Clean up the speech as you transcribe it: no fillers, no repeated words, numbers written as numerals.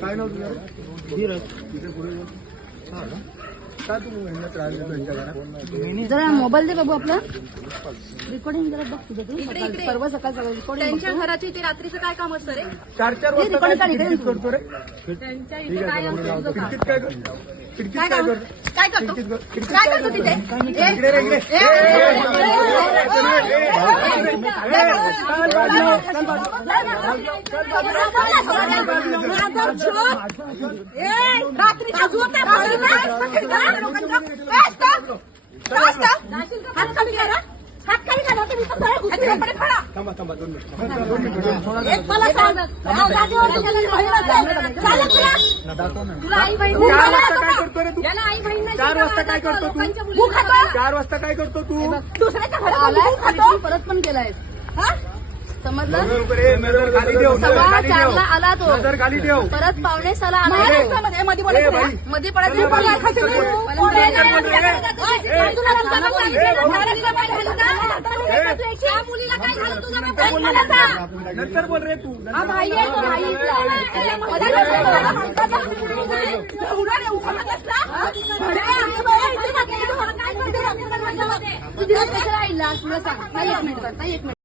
काय नाव तुझं? धीरज. तिथे पुढे काय तू मेहनत राहिली त्यांच्या घरात? जरा मोबाईल दे बाबू आपला. रेकॉर्डिंग जरा बघ तुझं तू. सर्व सकाळ सकाळ रेकॉर्डिंग. त्यांच्या घराची ते रात्रीचं काय काम असतं रे? 4-4 वाजता काय खिडकीत करतो रे? त्यांच्या इथे काय असतं तुझं काम? खिडकीत काय करतो? खिडकीत काय करतो? काय करतो? खिडकीत काय करतो तिथे? इकडे रे, इकडे. रात्री अजून हात खाली करा. हात खाली करा. तुम्ही तर सरळ घुसखोरीकडे फळा. थांबा 2 मिनिटं. एक मला सांग. चालेल तुला आई बहीण 4 वाजता काय करतो रे तू? याला आई बहीण 4 वाजता काय करतो तू? 4 वाजता काय करतो तू? दुसऱ्याच्या घरात आलाय खातो. परत पण केलायस. हा? समजलं? नजर खाली ठेव. सव्वा 4ला आला तो. नजर खाली ठेव. परत 5:45 आला. महाराष्ट्रामध्ये मध्ये बोलायचं बाई. नाही. मध्ये पडायचं ए, बाई. नाही. त्या मुलीला काय झालं तुझ्या बापाला? नंतर बोल रे तू. हा भाई आहे तो भाई इथला. एवढा रे उसाला कसला? तू दिला कशाला आईला? तुला सांग. नाही, एक मिनिट.